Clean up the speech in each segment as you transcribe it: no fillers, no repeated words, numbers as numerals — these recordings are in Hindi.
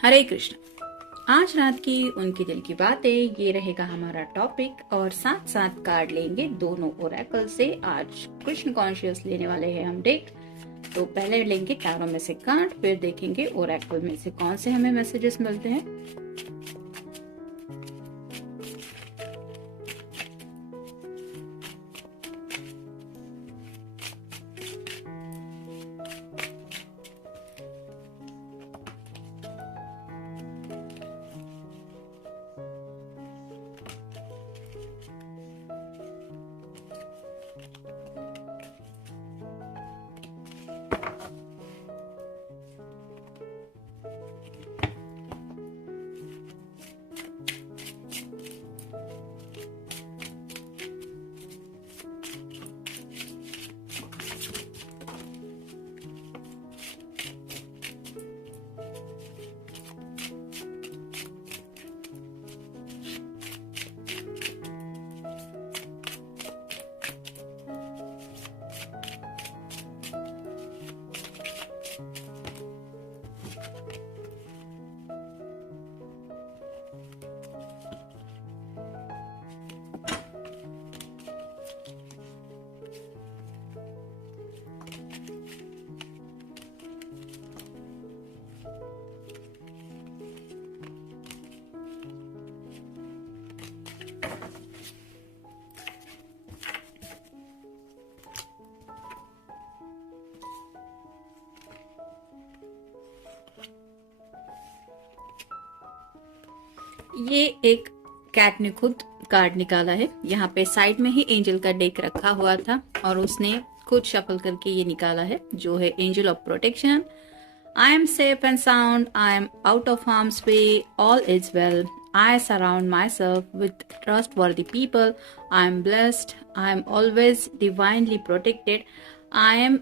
हरे कृष्ण। आज रात की उनकी दिल की बातें ये रहेगा हमारा टॉपिक और साथ साथ कार्ड लेंगे दोनों ओरेकल से। आज कृष्ण कॉन्शियस लेने वाले हैं हम डेक। तो पहले लेंगे टैरो में से कार्ड, फिर देखेंगे ओरेकल में से कौन से हमें मैसेजेस मिलते हैं। ये एक कैट ने खुद कार्ड निकाला है। यहाँ पे साइड में ही एंजल का डेक रखा हुआ था और उसने खुद शफल करके ये निकाला है, जो है angel of protection. I am safe and sound, I am out of harms way, all is well, I surround myself with trustworthy people. I am blessed. I am always divinely protected. I am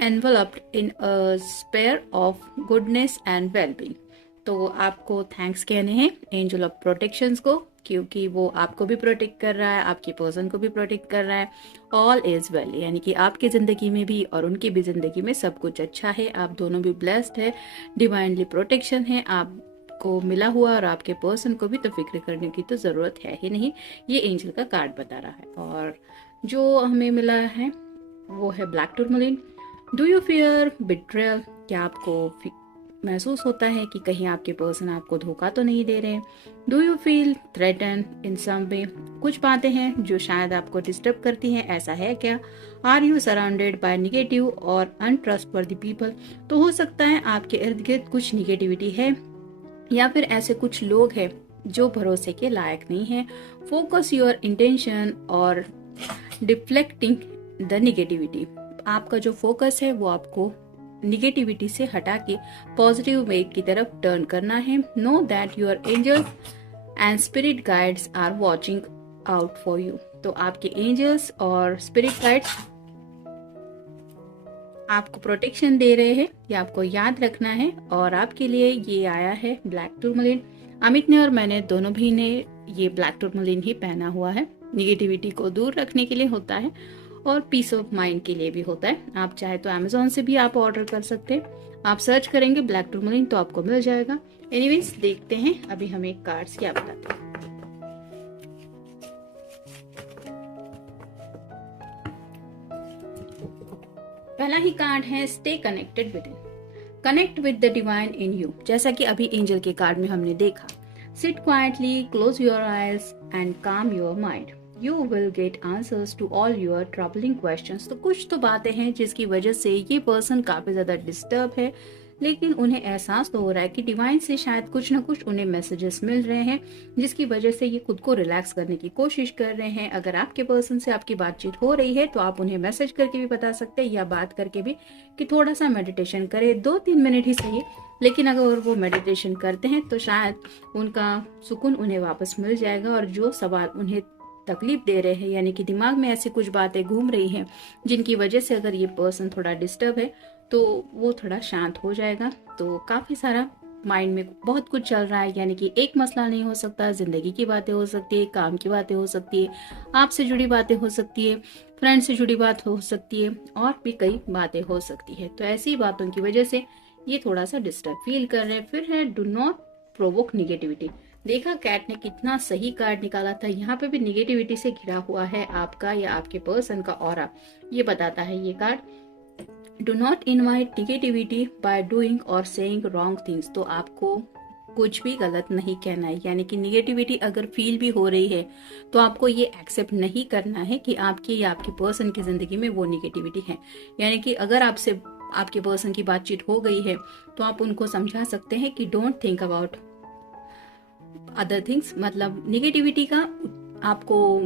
enveloped in a sphere of goodness and well-being. तो आपको थैंक्स कहने हैं एंजल ऑफ प्रोटेक्शंस को, क्योंकि वो आपको भी प्रोटेक्ट कर रहा है, आपकी पर्सन को भी प्रोटेक्ट कर रहा है। ऑल इज वेल, यानी कि आपकी जिंदगी में भी और उनकी भी जिंदगी में सब कुछ अच्छा है। आप दोनों भी ब्लेस्ड है, डिवाइनली प्रोटेक्शन है आपको मिला हुआ, और आपके पर्सन को भी तो फिक्र करने की तो जरूरत है ही नहीं। ये एंजल का कार्ड बता रहा है। और जो हमें मिला है वो है black tourmaline. Do you fear betrayal? क्या आपको महसूस होता है कि कहीं आपके पर्सन आपको धोखा तो नहीं दे रहे? डू यू फील थ्रेटन इन सम वे? कुछ बातें हैं जो शायद आपको डिस्टर्ब करती हैं, ऐसा है क्या? Are you surrounded by negative और अनट्रस्टवर्दी पीपल? तो हो सकता है आपके इर्द गिर्द कुछ निगेटिविटी है, या फिर ऐसे कुछ लोग हैं जो भरोसे के लायक नहीं है। फोकस योर इंटेंशन और डिफ्लेक्टिंग द निगेटिविटी। आपका जो फोकस है वो आपको निगेटिविटी से हटा के पॉजिटिव वे की तरफ टर्न करना है। Know that your angels and spirit guides are watching out for you. तो आपके एंजल्स और स्पिरिट गाइड्स आपको प्रोटेक्शन दे रहे हैं, ये आपको याद रखना है। और आपके लिए ये आया है ब्लैक टूरमलिन। अमित ने और मैंने दोनों भी ने ये ब्लैक टूरमलिन ही पहना हुआ है। निगेटिविटी को दूर रखने के लिए होता है और पीस ऑफ माइंड के लिए भी होता है। आप चाहे तो अमेजोन से भी आप ऑर्डर कर सकते हैं। आप सर्च करेंगे ब्लैक टूरमलिन तो आपको मिल जाएगा। एनीवेज, देखते हैं अभी हमें कार्ड्स क्या बताते हैं। पहला ही कार्ड है stay connected within, connect with the divine in you. जैसा कि अभी एंजल के कार्ड में हमने देखा, sit quietly, close your eyes and calm your mind, you will get answers to all your troubling questions. तो कुछ तो बातें हैं जिसकी वजह से ये पर्सन काफी ज्यादा डिस्टर्ब है, लेकिन उन्हें एहसास तो हो रहा है कि डिवाइन से शायद कुछ ना कुछ उन्हें मैसेजेस मिल रहे हैं, जिसकी वजह से ये खुद को रिलैक्स करने की कोशिश कर रहे हैं। अगर आपके पर्सन से आपकी बातचीत हो रही है तो आप उन्हें मैसेज करके भी बता सकते हैं, या बात करके भी कि थोड़ा सा मेडिटेशन करें, 2-3 मिनट ही सही, लेकिन अगर वो मेडिटेशन करते हैं तो शायद उनका सुकून उन्हें वापस मिल जाएगा। और जो सवाल उन्हें तकलीफ दे रहे हैं, यानी कि दिमाग में ऐसी कुछ बातें घूम रही हैं जिनकी वजह से अगर ये पर्सन थोड़ा डिस्टर्ब है तो वो थोड़ा शांत हो जाएगा। तो काफी सारा माइंड में बहुत कुछ चल रहा है, यानी कि एक मसला नहीं हो सकता, जिंदगी की बातें हो सकती है, काम की बातें हो सकती है, आपसे जुड़ी बातें हो सकती है, फ्रेंड से जुड़ी बात हो सकती है, और भी कई बातें हो सकती है। तो ऐसी बातों की वजह से ये थोड़ा सा डिस्टर्ब फील कर रहे हैं। फिर है डू नॉट प्रोवोक निगेटिविटी। देखा कैट ने कितना सही कार्ड निकाला था, यहाँ पे भी निगेटिविटी से घिरा हुआ है आपका या आपके पर्सन का ऑरा, ये बताता है ये card. Do not invite negativity by doing और सेइंग रॉन्ग थिंग्स। तो आपको कुछ भी गलत नहीं कहना है, यानी कि निगेटिविटी अगर फील भी हो रही है तो आपको ये एक्सेप्ट नहीं करना है कि आपकी या आपके पर्सन की जिंदगी में वो निगेटिविटी है। यानी कि अगर आपसे आपके पर्सन की बातचीत हो गई है तो आप उनको समझा सकते हैं कि don't think about other things, मतलब निगेटिविटी का आपको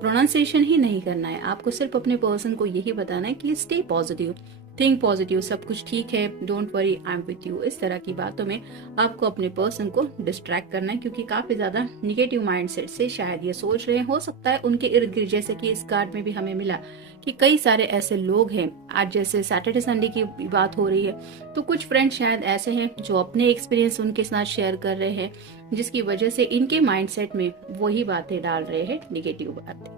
प्रोनाउंसिएशन ही नहीं करना है, आपको सिर्फ अपने पर्सन को यही बताना है कि स्टे पॉजिटिव, थिंक पॉजिटिव, सब कुछ ठीक है, don't worry, I am with you. इस तरह की बातों में आपको अपने पर्सन को डिस्ट्रैक्ट करना है, क्योंकि काफी ज्यादा निगेटिव माइंडसेट से शायद ये सोच रहे हैं। हो सकता है उनके इर्द गिर्द, जैसे कि इस कार्ड में भी हमें मिला कि कई सारे ऐसे लोग हैं, आज जैसे सैटरडे संडे की बात हो रही है तो कुछ फ्रेंड शायद ऐसे हैं जो अपने एक्सपीरियंस उनके साथ शेयर कर रहे हैं, जिसकी वजह से इनके माइंडसेट में वही बातें डाल रहे हैं, निगेटिव बातें।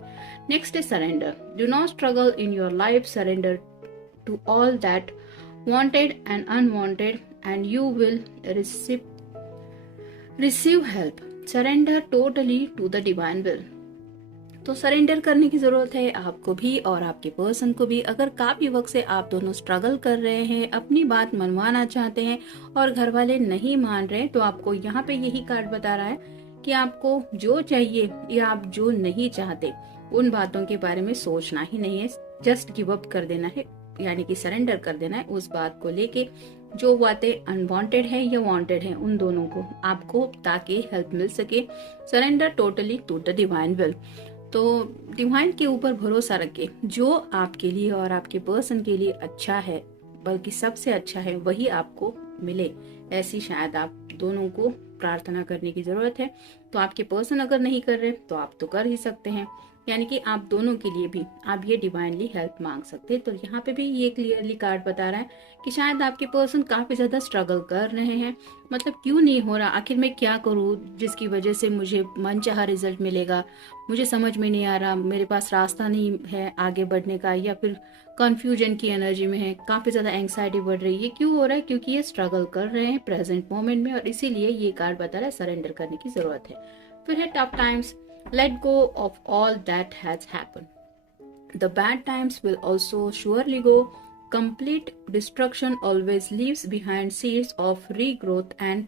नेक्स्ट है surrender. Do not struggle in your life, surrender to all that wanted and unwanted and you will receive help. Surrender totally to the divine will. तो सरेंडर करने की जरूरत है आपको भी और आपके पर्सन को भी। अगर काफी वक्त से आप दोनों स्ट्रगल कर रहे हैं, अपनी बात मनवाना चाहते हैं और घर वाले नहीं मान रहे, तो आपको यहाँ पे यही कार्ड बता रहा है कि आपको जो चाहिए या आप जो नहीं चाहते उन बातों के बारे में सोचना ही नहीं है, जस्ट गिव अप कर देना है, यानी कि सरेंडर कर देना है उस बात को लेके जो बातें अनवांटेड है या वांटेड है उन दोनों को आपको, ताकि हेल्प मिल सके। Surrender totally to the divine will. तो डिवाइन के ऊपर भरोसा रखे, जो आपके लिए और आपके पर्सन के लिए अच्छा है, बल्कि सबसे अच्छा है, वही आपको मिले, ऐसी शायद आप दोनों को प्रार्थना करने की जरूरत है। तो आपके पर्सन अगर नहीं कर रहे तो आप तो कर ही सकते हैं, यानी कि आप दोनों के लिए भी आप ये डिवाइनली हेल्प मांग सकते हैं। तो यहाँ पे भी ये क्लियरली कार्ड बता रहा है कि शायद आपके पर्सन काफी ज्यादा स्ट्रगल कर रहे हैं, मतलब क्यों नहीं हो रहा, आखिर मैं क्या करूँ जिसकी वजह से मुझे मनचाहा रिजल्ट मिलेगा, मुझे समझ में नहीं आ रहा, मेरे पास रास्ता नहीं है आगे बढ़ने का, या फिर कंफ्यूजन की एनर्जी में है, काफी ज्यादा एंग्जाइटी बढ़ रही है। ये क्यों हो रहा है? क्योंकि ये स्ट्रगल कर रहे हैं प्रेजेंट मोमेंट में, और इसीलिए ये कार्ड बता रहा है सरेंडर करने की जरूरत है। फिर है tough times. Let go of all that has happened. The bad times will also surely go. Complete destruction always leaves behind seeds of regrowth and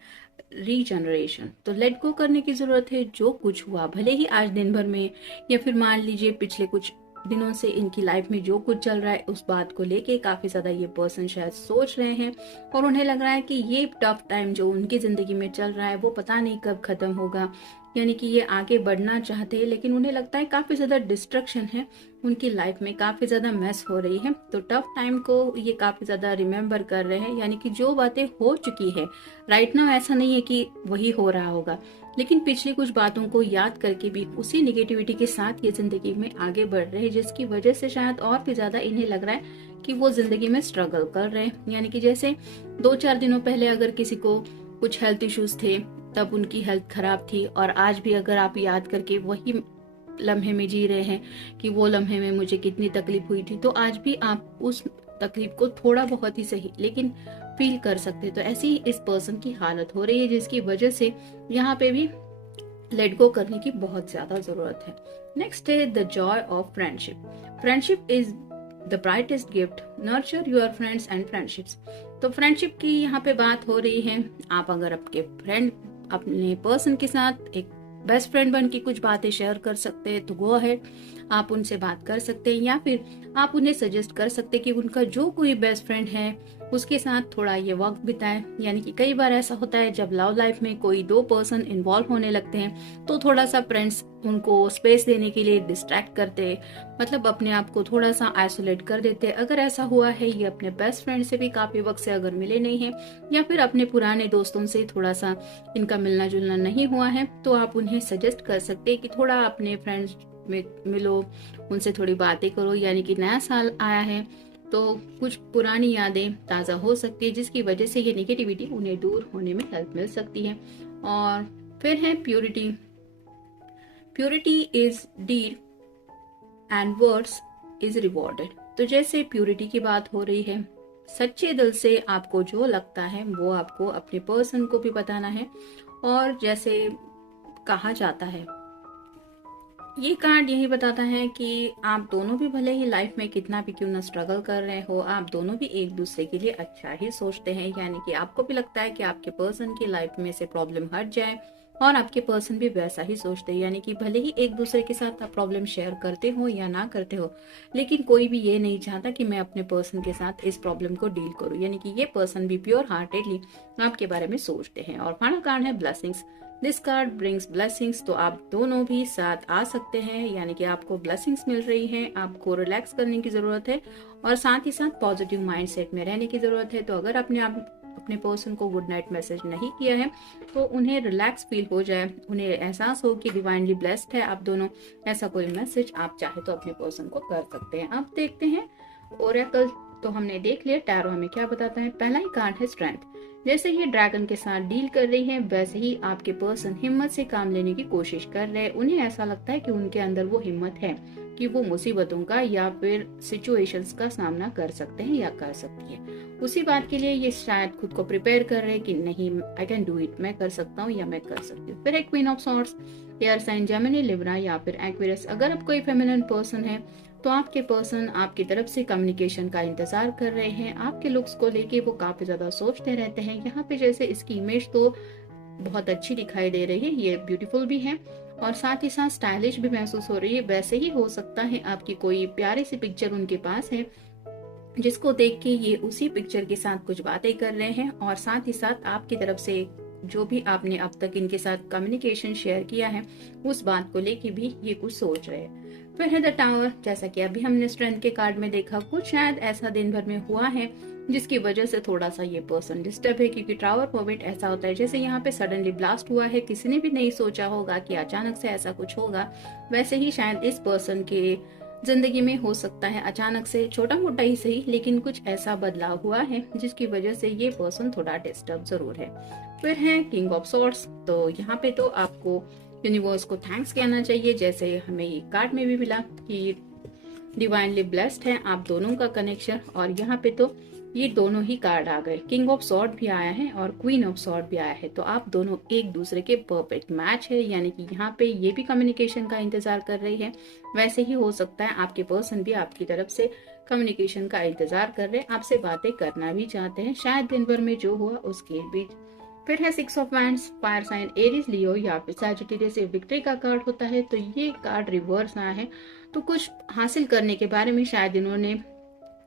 regeneration. तो लेट गो करने की जरूरत है। जो कुछ हुआ, भले ही आज दिन भर में या फिर मान लीजिए पिछले कुछ दिनों से इनकी लाइफ में जो कुछ चल रहा है, उस बात को लेके काफी ज्यादा ये पर्सन शायद सोच रहे हैं और उन्हें लग रहा है कि ये टफ टाइम जो उनकी जिंदगी में चल रहा है वो पता नहीं कब खत्म होगा, यानी कि ये आगे बढ़ना चाहते हैं लेकिन उन्हें लगता है काफी ज्यादा डिस्ट्रक्शन है उनकी लाइफ में, काफी ज्यादा मेस हो रही है। तो टफ टाइम को ये काफी ज्यादा रिमेम्बर कर रहे हैं, यानी कि जो बातें हो चुकी है राइट नाउ, ऐसा नहीं है कि वही हो रहा होगा, लेकिन पिछली कुछ बातों को याद करके भी उसी निगेटिविटी के साथ ये जिंदगी में आगे बढ़ रहे हैं, जिसकी वजह से शायद और भी ज्यादा इन्हें लग रहा है कि वो जिंदगी में स्ट्रगल कर रहे हैं। यानी कि जैसे 2-4 दिनों पहले अगर किसी को कुछ हेल्थ इश्यूज थे तब उनकी हेल्थ खराब थी, और आज भी अगर आप याद करके वही लम्हे में जी रहे हैं कि वो लम्हे में मुझे कितनी तकलीफ हुई थी, तो आज भी आप उस तकलीफ को थोड़ा बहुत ही सही लेकिन फील कर सकते हैं। तो ऐसी ही इस पर्सन की हालत हो रही है, जिसकी वजह से यहाँ पे भी लेट गो करने की बहुत ज्यादा जरूरत है। नेक्स्ट है the Joy of friendship. Friendship is the brightest gift, nurture your friends and friendships. तो फ्रेंडशिप की यहाँ पे बात हो रही है। आप अगर आपके फ्रेंड अपने पर्सन के साथ एक बेस्ट फ्रेंड बन के कुछ बातें शेयर कर सकते हैं तो गो अहेड, आप उनसे बात कर सकते हैं, या फिर आप उन्हें सजेस्ट कर सकते हैं कि उनका जो कोई बेस्ट फ्रेंड है उसके साथ थोड़ा ये वक्त बिताएं। यानी कि कई बार ऐसा होता है जब लव लाइफ में कोई 2 पर्सन इन्वॉल्व होने लगते हैं तो थोड़ा सा फ्रेंड्स उनको स्पेस देने के लिए डिस्ट्रैक्ट करते, मतलब अपने आप को थोड़ा सा आइसोलेट कर देते। अगर ऐसा हुआ है, ये अपने बेस्ट फ्रेंड से भी काफी वक्त से अगर मिले नहीं है, या फिर अपने पुराने दोस्तों से थोड़ा सा इनका मिलना जुलना नहीं हुआ है, तो आप उन्हें सजेस्ट कर सकते हैं कि थोड़ा अपने फ्रेंड्स में मिलो, उनसे थोड़ी बातें करो। यानी कि नया साल आया है तो कुछ पुरानी यादें ताज़ा हो सकती है, जिसकी वजह से ये नेगेटिविटी उन्हें दूर होने में हेल्प मिल सकती है। और फिर है purity. Purity is deed and words is rewarded. तो जैसे प्योरिटी की बात हो रही है, सच्चे दिल से आपको जो लगता है वो आपको अपने पर्सन को भी बताना है। और जैसे कहा जाता है, ये कार्ड यही बताता है कि आप दोनों भी भले ही लाइफ में कितना भी क्यों ना स्ट्रगल कर रहे हो, आप दोनों भी एक दूसरे के लिए अच्छा ही सोचते हैं। यानी कि आपको भी लगता है कि आपके पर्सन की लाइफ में से प्रॉब्लम हट जाए और आपके पर्सन भी वैसा ही सोचते हैं। यानी कि भले ही एक दूसरे के साथ आप प्रॉब्लम शेयर करते हो या ना करते हो, लेकिन कोई भी ये नहीं चाहता कि मैं अपने पर्सन के साथ इस प्रॉब्लम को डील करूं। यानी कि ये पर्सन भी प्योर हार्टेडली आपके बारे में सोचते हैं। और फाइनल कार्ड है blessings. This card brings blessings. तो आप दोनों भी साथ आ सकते हैं, यानी कि आपको ब्लेसिंग्स मिल रही हैं, आपको रिलैक्स करने की जरूरत है और साथ ही साथ पॉजिटिव माइंडसेट में रहने की जरूरत है। तो अगर आप अपने पर्सन को गुड नाइट मैसेज नहीं किया है तो उन्हें रिलैक्स फील हो जाए, उन्हें एहसास हो कि डिवाइनली ब्लेस्ड है आप दोनों, ऐसा कोई मैसेज आप चाहे तो अपने पर्सन को कर सकते हैं। अब देखते हैं ओरेकल। तो हमने देख लिया टैरो हमें क्या बताता है। पहला ही कार्ड है स्ट्रेंथ। जैसे ही ड्रैगन के साथ डील कर रही है वैसे ही आपके पर्सन हिम्मत से काम लेने की कोशिश कर रहे हैं। उन्हें ऐसा लगता है कि उनके अंदर वो हिम्मत है कि वो मुसीबतों का या फिर सिचुएशंस का सामना कर सकते हैं या कर सकती है। उसी बात के लिए ये शायद खुद को प्रिपेयर कर रहे हैं कि नहीं, आई कैन डू इट, मैं कर सकता हूँ या मैं कर सकती हूँ। फिर एक queen of swords, air sign Gemini, Libra या फिर एक्वेरियस। अगर आप कोई फेमिनिन पर्सन है तो आपके पर्सन आपकी तरफ से कम्युनिकेशन का इंतजार कर रहे हैं। आपके लुक्स को लेके वो काफी ज्यादा सोचते रहते हैं। यहाँ पे जैसे इसकी इमेज तो बहुत अच्छी दिखाई दे रही है, ये ब्यूटीफुल भी है और साथ ही साथ स्टाइलिश भी महसूस हो रही है। वैसे ही हो सकता है आपकी कोई प्यारी सी पिक्चर उनके पास है जिसको देख के ये उसी पिक्चर के साथ कुछ बातें कर रहे हैं और साथ ही साथ आपकी तरफ से जो भी आपने अब तक इनके साथ कम्युनिकेशन शेयर किया है उस बात को लेके भी ये कुछ सोच रहे हैं। फिर है द टावर। जैसा कि अभी हमने स्ट्रेंथ के कार्ड में देखा, कुछ शायद ऐसा दिन भर में हुआ है जिसकी वजह से थोड़ा सा ये पर्सन डिस्टर्ब है, क्योंकि टावर मोमेंट ऐसा होता है जैसे यहाँ पे सडनली ब्लास्ट हुआ है, किसी ने भी नहीं सोचा होगा कि अचानक से ऐसा कुछ होगा। वैसे ही शायद इस पर्सन के जिंदगी में हो सकता है अचानक से, छोटा मोटा ही सही, लेकिन कुछ ऐसा बदलाव हुआ है जिसकी वजह से ये पर्सन थोड़ा डिस्टर्ब जरूर है। फिर है किंग ऑफ सॉर्ड्स। तो यहाँ पे तो आपको यूनिवर्स को थैंक्स कहना चाहिए, जैसे हमें ये कार्ड में भी मिला कि डिवाइनली ब्लेस्ड है आप दोनों का कनेक्शन। और यहाँ पे तो ये दोनों ही कार्ड आ गए, किंग ऑफ सॉर्ड भी आया है और क्वीन ऑफ सॉर्ड भी आया है। तो आप दोनों एक दूसरे के परफेक्ट मैच है, यानी कि यहाँ पे ये भी कम्युनिकेशन का इंतजार कर रही है। वैसे ही हो सकता है आपके पर्सन भी आपकी तरफ से कम्युनिकेशन का इंतजार कर रहे हैं, आपसे बातें करना भी चाहते हैं, शायद दिन भर में जो हुआ उसके बीच। फिर है six of wands, fire sign Aries, Leo या फिर सैजिटेरियस विक्ट्री का कार्ड होता है। तो ये कार्ड रिवर्स आया है, तो कुछ हासिल करने के बारे में शायद इन्होंने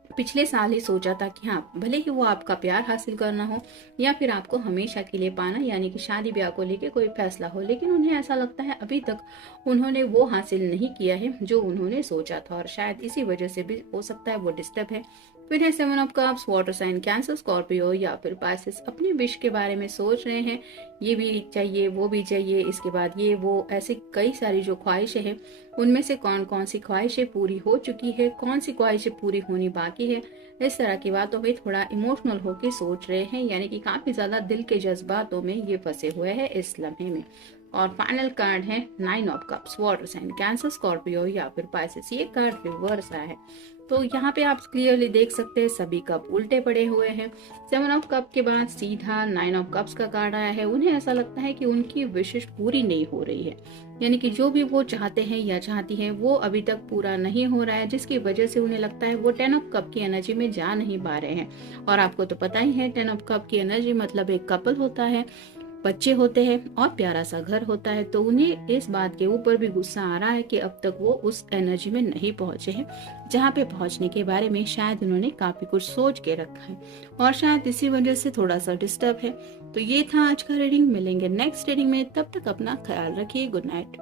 पिछले साल ही सोचा था कि हाँ, भले ही वो आपका प्यार हासिल करना हो या फिर आपको हमेशा के लिए पाना, यानी कि शादी ब्याह को लेके कोई फैसला हो, लेकिन उन्हें ऐसा लगता है अभी तक उन्होंने वो हासिल नहीं किया है जो उन्होंने सोचा था और शायद इसी वजह से भी हो सकता है वो डिस्टर्ब है। फिर है seven of cups, water sign Cancer, Scorpio या फिर पाइसेस। अपने विश के बारे में सोच रहे हैं, ये भी चाहिए वो भी चाहिए, इसके बाद ये वो, ऐसे कई सारी जो ख्वाहिशें हैं उनमें से कौन कौन सी ख्वाहिशें पूरी हो चुकी है, कौन सी ख्वाहिशें पूरी होनी बाकी है, इस तरह की बातों में थोड़ा इमोशनल होके सोच रहे हैं, यानी कि काफी ज्यादा दिल के जज्बातों में ये फंसे हुए हैं इस लम्हे में। और फाइनल कार्ड है nine of cups, water sign Cancer, Scorpio या फिर पाइसेस। ये कार्ड रिवर्स आया है, तो यहाँ पे आप क्लियरली देख सकते हैं सभी कप उल्टे पड़े हुए हैं। सेवन ऑफ कप के बाद सीधा नाइन ऑफ कप्स का कार्ड आया है। उन्हें ऐसा लगता है कि उनकी विशेष पूरी नहीं हो रही है, यानी कि जो भी वो चाहते हैं या चाहती हैं वो अभी तक पूरा नहीं हो रहा है, जिसकी वजह से उन्हें लगता है वो टेन ऑफ कप की एनर्जी में जा नहीं पा रहे हैं। और आपको तो पता ही है टेन ऑफ कप की एनर्जी मतलब एक कपल होता है, बच्चे होते हैं और प्यारा सा घर होता है। तो उन्हें इस बात के ऊपर भी गुस्सा आ रहा है कि अब तक वो उस एनर्जी में नहीं पहुंचे हैं जहाँ पे पहुंचने के बारे में शायद उन्होंने काफी कुछ सोच के रखा है और शायद इसी वजह से थोड़ा सा डिस्टर्ब है। तो ये था आज का रीडिंग, मिलेंगे नेक्स्ट रीडिंग में, तब तक अपना ख्याल रखिए, गुड नाइट।